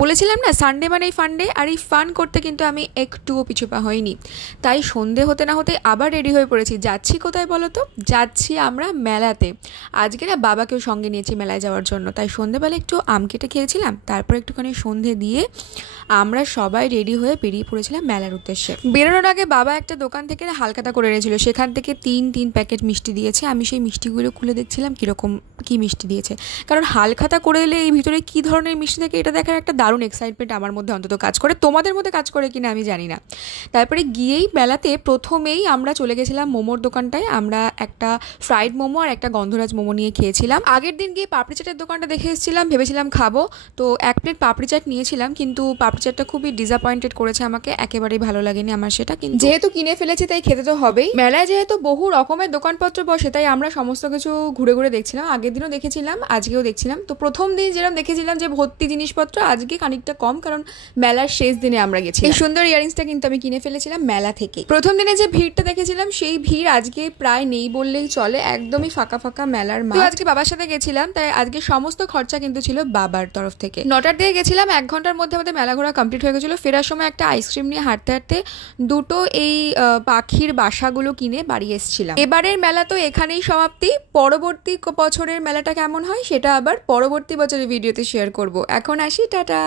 বলেছিলাম না সানডে মানেই ফান্ডে, আর এই ফান করতে কিন্তু আমি একটুও পিছুপা হইনি। তাই সন্ধে হতে না হতে আবার রেডি হয়ে পড়েছি। যাচ্ছি কোথায় বলো তো? যাচ্ছি আমরা মেলাতে। আজকে না বাবাকেও সঙ্গে নিয়েছি মেলায় যাওয়ার জন্য, তাই সন্ধেবেলা একটু আম কেটে খেয়েছিলাম, তারপর একটুখানি সন্ধে দিয়ে আমরা সবাই রেডি হয়ে বেরিয়ে পড়েছিলাম মেলার উদ্দেশ্যে। বেরোনোর আগে বাবা একটা দোকান থেকে হালখাতা করে এনেছিল, সেখান থেকে তিন প্যাকেট মিষ্টি দিয়েছে। আমি সেই মিষ্টিগুলো খুলে দেখছিলাম কীরকম কী মিষ্টি দিয়েছে, কারণ হালখাতা করে এলে এই ভিতরে কী ধরনের মিষ্টি থাকে এটা দেখার একটা দারুণ এক্সাইটমেন্ট আমার মধ্যে অন্তত কাজ করে। তোমাদের মধ্যে কাজ করে কিনা আমি জানি না। তারপরে গিয়েই মেলাতে প্রথমেই আমরা চলে গেছিলাম মোমোর দোকানটায়। আমরা একটা ফ্রাইড মোমো আর একটা গন্ধরাজ মোমো নিয়ে খেয়েছিলাম। আগের দিন গিয়ে পাপড়ি চাটের দোকানটা দেখে এসেছিলাম, ভেবেছিলাম খাবো, তো এক প্লেট পাপড়ি চাট নিয়েছিলাম, কিন্তু পাপড়ি চাটটা খুবই ডিসঅ্যাপয়েন্টেড করেছে আমাকে, একেবারেই ভালো লাগেনি আমার সেটা। কিন্তু যেহেতু কিনে ফেলেছি তাই খেতে তো হবেই। মেলায় যেহেতু বহু রকমের দোকানপত্র বসে তাই আমরা সমস্ত কিছু ঘুরে ঘুরে দেখছিলাম। আগের দিনও দেখেছিলাম, আজকেও দেখছিলাম। তো প্রথম দিন যেরকম দেখেছিলাম যে ভর্তি জিনিসপত্র, আজকে খানিকটা কম, কারণ মেলার শেষ দিনে আমরা গেছি। এই সুন্দর ইয়ারিংসটা কিন্তু আমি কিনে ফেলেছিলাম মেলা থেকে। প্রথম দিনে যে ভিড়টা দেখেছিলাম সেই ভিড় আজকে প্রায় নেই বললেই চলে, একদমই ফাঁকা ফাঁকা মেলার মাঠ। আজকে বাবার সাথে গেছিলাম, তাই আজকে সমস্ত খরচা কিন্তু ছিল বাবার তরফ থেকে। 9টার দিকে গেছিলাম, 1 ঘন্টার মধ্যে আমাদের মেলা ঘোরা কমপ্লিট হয়ে গেছিলো। ফেরার সময় একটা আইসক্রিম নিয়ে হাঁটতে হাঁটতে দুটো এই পাখির বাসাগুলো কিনে বাড়ি এসেছিলাম। এবারের মেলা তো এখানেই সমাপ্তি। পরবর্তী বছরের মেলাটা কেমন হয় সেটা আবার পরবর্তী বছরের ভিডিওতে শেয়ার করব। এখন আসি, টাটা।